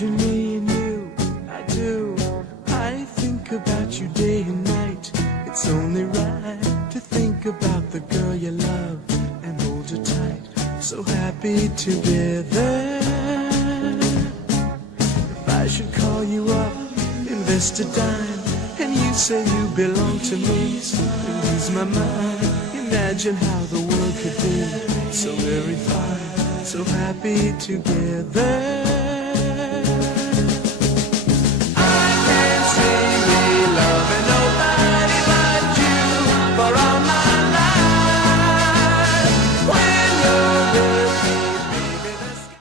imagine me and you, I do. I think about you day and night. It's only right to think about the girl you love and hold her tight. So happy together. If I should call you up, invest a dime, and you say you belong to me, and lose my mind. Imagine how the world could be so very fine, so happy together.